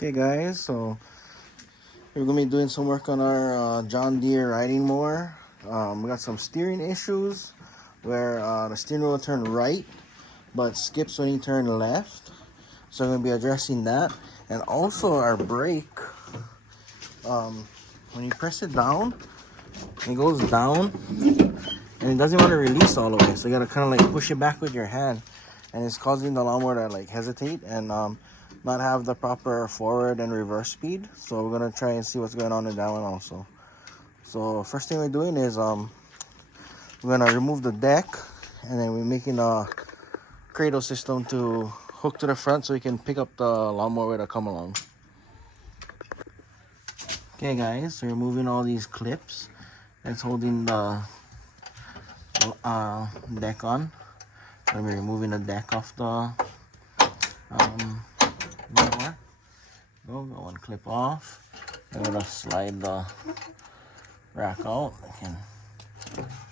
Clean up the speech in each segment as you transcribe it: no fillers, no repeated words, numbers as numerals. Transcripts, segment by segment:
Okay guys, so we're gonna be doing some work on our John Deere riding mower. We got some steering issues where the steering wheel will turn right but skips when you turn left. So I'm gonna be addressing that. And also our brake, when you press it down, it goes down and it doesn't want to release all the way. So you gotta kind of like push it back with your hand, and it's causing the lawnmower to like hesitate and not have the proper forward and reverse speed. So we're gonna try and see what's going on in that one also. So first thing we're doing is we're gonna remove the deck, and then we're making a cradle system to hook to the front so we can pick up the lawnmower to come along. Okay guys, so we're removing all these clips that's holding the deck on. I'm gonna be removing the deck off the mower. Got one clip off. I'm gonna slide the rack out.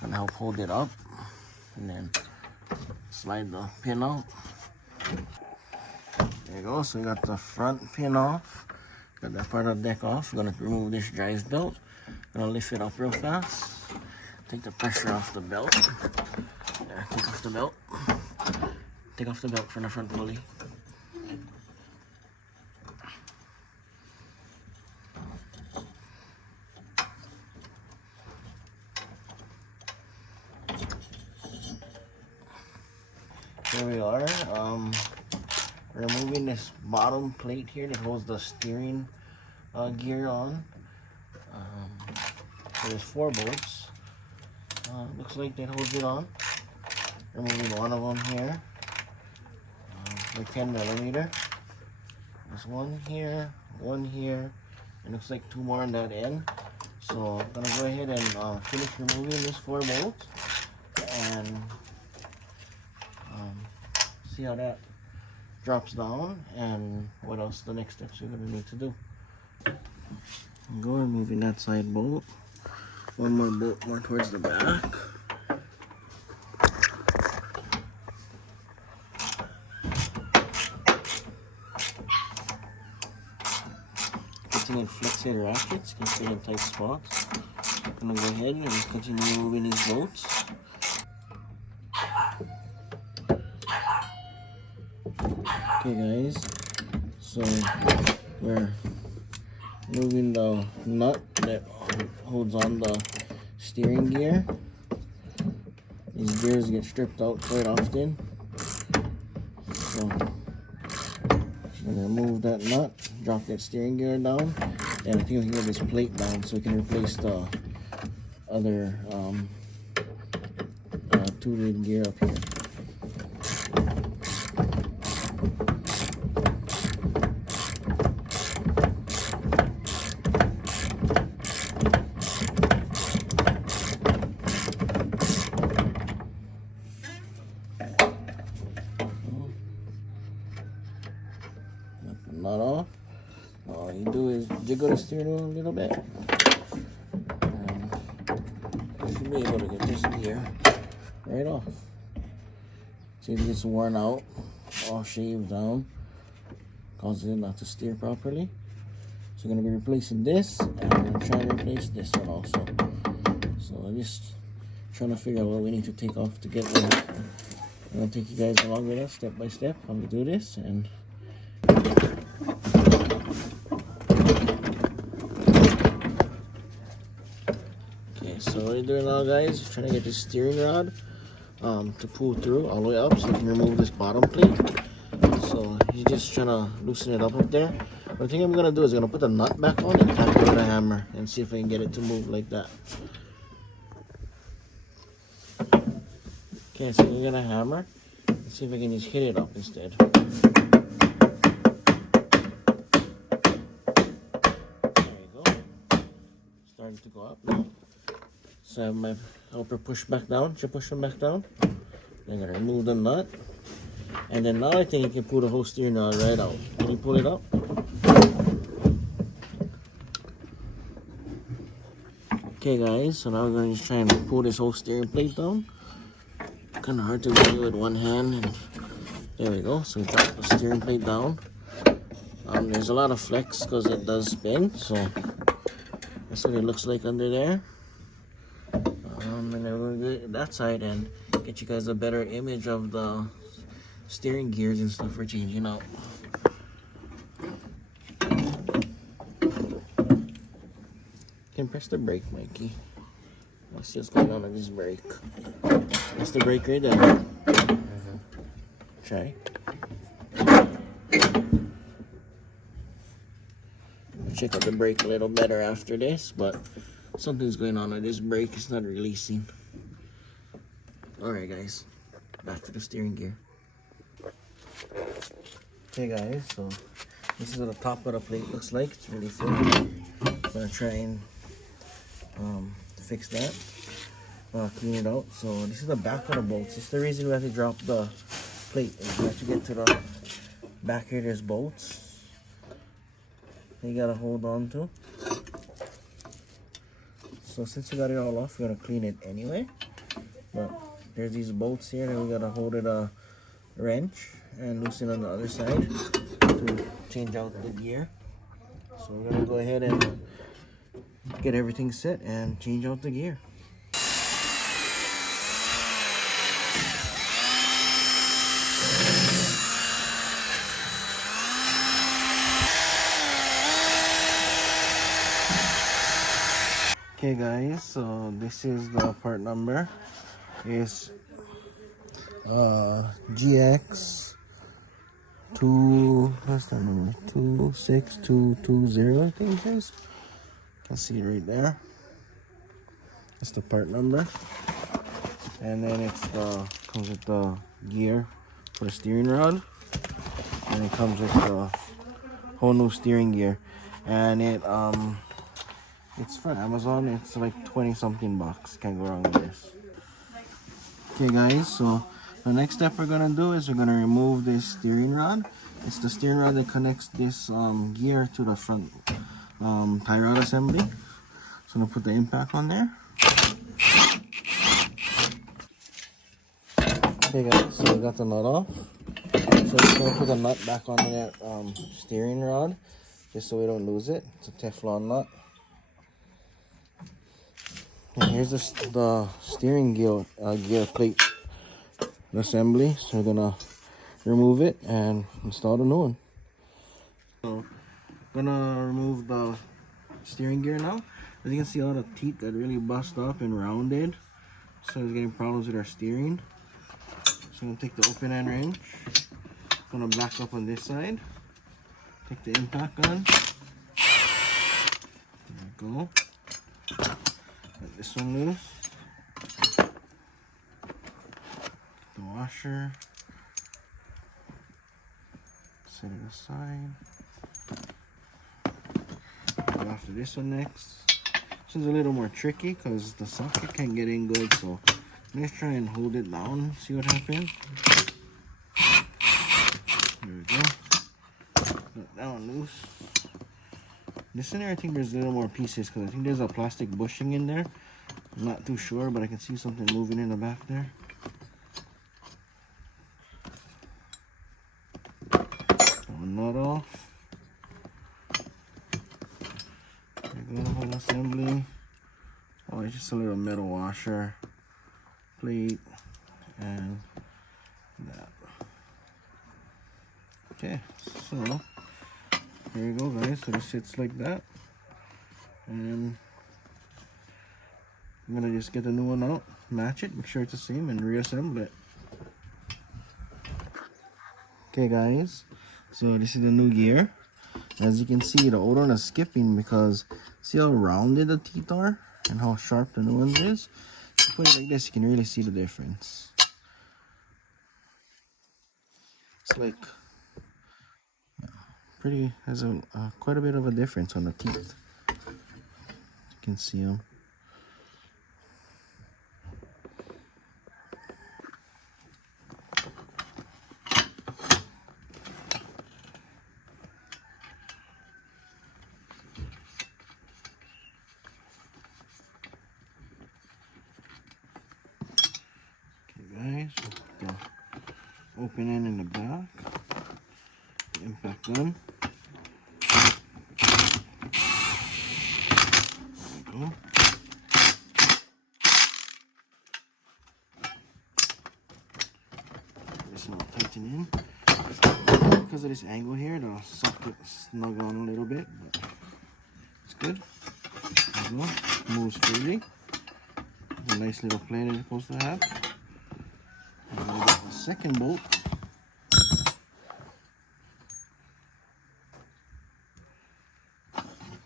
Gonna help hold it up, and then slide the pin out. There you go. So we got the front pin off. Got that part of the deck off. We're gonna remove this drive belt. Gonna lift it up real fast. Take the pressure off the belt. There, take off the belt. Take off the belt from the front pulley. Here we are. Removing this bottom plate here that holds the steering gear on. So there's 4 bolts. Looks like that holds it on. Removing one of them here. Like 10mm. There's one here, and looks like 2 more on that end. So I'm gonna go ahead and finish removing these 4 bolts and see how that drops down and what else the next steps we're gonna need to do. Go removing that side bolt. One more bolt more towards the back. Continue to flex your ratchets, can stay in tight spots. I'm gonna go ahead and continue removing these bolts. Okay guys, so we're moving the nut that holds on the steering gear. These gears get stripped out quite often. So I'm gonna remove that nut, drop that steering gear down, and I think we can get this plate down so we can replace the other two-lead gear up here. Not off. All you do is jiggle the steering wheel a little bit, and you should be able to get this gear right off. See if it gets worn out, all shaved down, causes it not to steer properly. So we're going to be replacing this, and I'm going to try and replace this one also. So I'm just trying to figure out what we need to take off to get rid of it. I'm going to take you guys along with us step by step how we do this. And so what we're doing now, guys, is trying to get this steering rod to pull through all the way up so we can remove this bottom plate. So he's just trying to loosen it up there. But the thing I'm gonna do is I'm gonna put the nut back on and tap it with a hammer and see if I can get it to move like that. Okay, so we're gonna hammer and see if I can just hit it up instead. There you go. Starting to go up now. So I have my helper push back down. Should push him back down. Then I'm gonna remove the nut, and then now I think you can pull the whole steering rod right out. Can you pull it up? Okay, guys. So now we're gonna just try and pull this whole steering plate down. Kind of hard to do with one hand. And there we go. So we drop the steering plate down. There's a lot of flex because it does spin, so that's what it looks like under there. And then we'll get that side and get you guys a better image of the steering gears and stuff we're changing out. Can press the brake, Mikey. Let's just go on this brake. That's the brake right there. Try. Check out the brake a little better after this, but something's going on with this brake. It's not releasing. Alright guys, back to the steering gear. Okay guys, so this is what the top of the plate looks like. It's really thin. I'm gonna try and fix that. Clean it out. So this is the back of the bolts. This is the reason we have to drop the plate. You have to get to the back here. There's bolts you gotta hold on to. So since you got it all off, we're gonna clean it anyway. But there's these bolts here that we gotta hold it a wrench and loosen on the other side to change out the gear. So we're gonna go ahead and get everything set and change out the gear. Okay guys, so this is the part number. It's GX 26220, I think it is. You can see it right there. That's the part number. And then it's comes with the gear for the steering rod. And it comes with the whole new steering gear. And it's from Amazon. It's like 20 something bucks. Can't go wrong with this. Okay guys, so the next step we're gonna do is we're gonna remove this steering rod. It's the steering rod that connects this gear to the front tie rod assembly. So I'm gonna put the impact on there. Okay guys, so we got the nut off. So we're gonna put the nut back on that steering rod just so we don't lose it. It's a Teflon nut. And here's the steering gear plate assembly. So we're gonna remove it and install the new one. So gonna remove the steering gear now. As you can see, all the teeth that really bust up and rounded, so it's getting problems with our steering. So I'm gonna take the open end wrench. Gonna back up on this side. Take the impact gun. There we go. Let this one loose. The washer. Set it aside. Go after this one next. This one's a little more tricky because the socket can't get in good, so let's try and hold it down, see what happens. There we go. Let that one loose. This in there, I think there's a little more pieces because I think there's a plastic bushing in there. I'm not too sure, but I can see something moving in the back there. One nut off. There we go, the whole assembly. Oh, it's just a little metal washer, plate, and that. Okay, so here you go guys, so this sits like that. And I'm gonna just get the new one out, match it, make sure it's the same, and reassemble it. Okay guys, so this is the new gear. As you can see, the old one is skipping because see how rounded the teeth are and how sharp the new one is. If you put it like this, you can really see the difference. It's like pretty, has a quite a bit of a difference on the teeth. You can see them. Guys, the open end in the back, the impact gun. So tighten in. Because of this angle here, the socket snug on a little bit, but it's good. Moves freely. It's a nice little plane it's supposed to have. I'm gonna get the second bolt.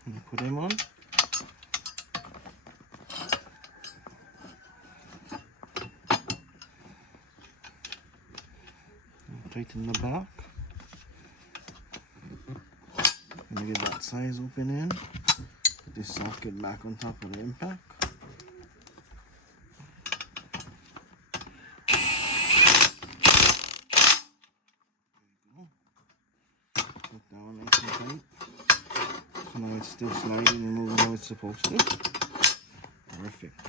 And put him on. And tighten the back. Gonna get that size open in. Put this socket back on top of the impact. Put that one nice and tight. So now it's still sliding and moving how it's supposed to. Perfect.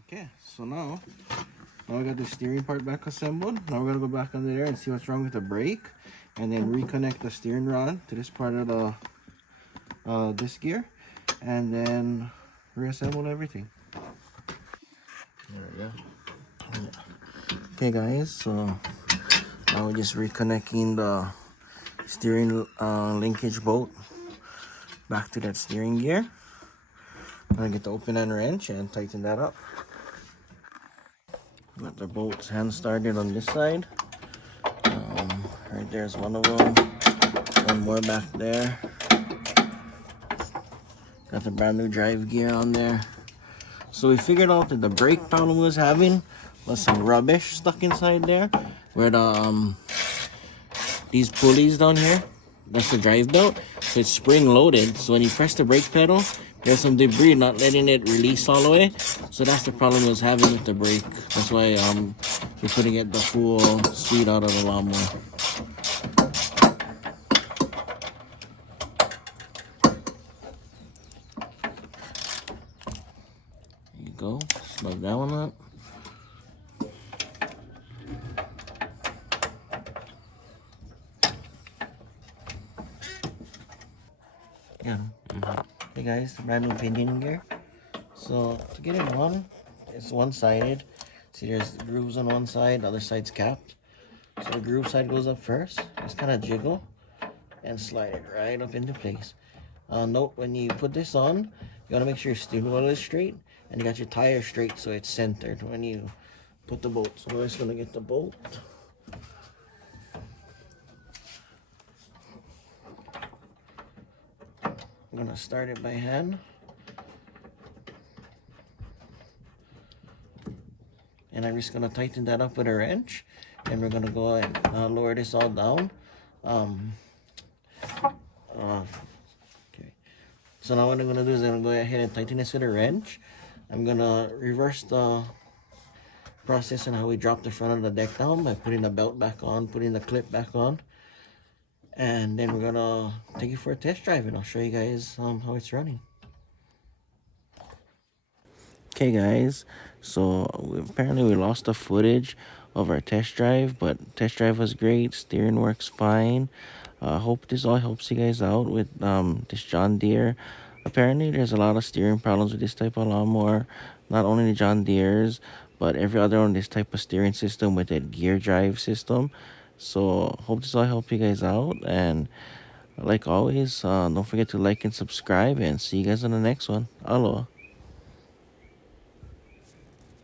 Okay, so now we got the steering part back assembled. Now we're gonna go back under there and see what's wrong with the brake, and then reconnect the steering rod to this part of the this gear, and then reassemble everything. There we go. Okay guys, so now we're just reconnecting the steering linkage bolt back to that steering gear. I'm gonna get the open end wrench and tighten that up. Got the bolts hand started on this side. Right there's one of them. One more back there. Got the brand new drive gear on there. So we figured out that the brake problem we was having was some rubbish stuck inside there, where the these pulleys down here, that's the drive belt, so it's spring loaded. So when you press the brake pedal, there's some debris not letting it release all the way. So that's the problem I was having with the brake. That's why we couldn't get the full speed out of the lawnmower. There you go. Snug that one up. Yeah. Hey guys, brand new pinion gear. So to get it on, it's one-sided. See, there's grooves on one side, the other side's capped. So the groove side goes up first. Just kind of jiggle and slide it right up into place. Note, when you put this on, you want to make sure your steering wheel is straight and you got your tire straight so it's centered when you put the bolt. So we're just going to get the bolt. I'm going to start it by hand. And I'm just going to tighten that up with a wrench. And we're going to go and lower this all down. Okay. So now what I'm going to do is I'm going to go ahead and tighten this with a wrench. I'm going to reverse the process on how we drop the front of the deck down by putting the belt back on, putting the clip back on. And then we're going to take it for a test drive and I'll show you guys how it's running. Okay guys, so apparently we lost the footage of our test drive, but test drive was great, steering works fine. Hope this all helps you guys out with this John Deere. Apparently there's a lot of steering problems with this type of lawnmower, not only the John Deere's, but every other one, this type of steering system with that gear drive system. So hope this all helps you guys out, and like always, don't forget to like and subscribe, and see you guys on the next one. Aloha.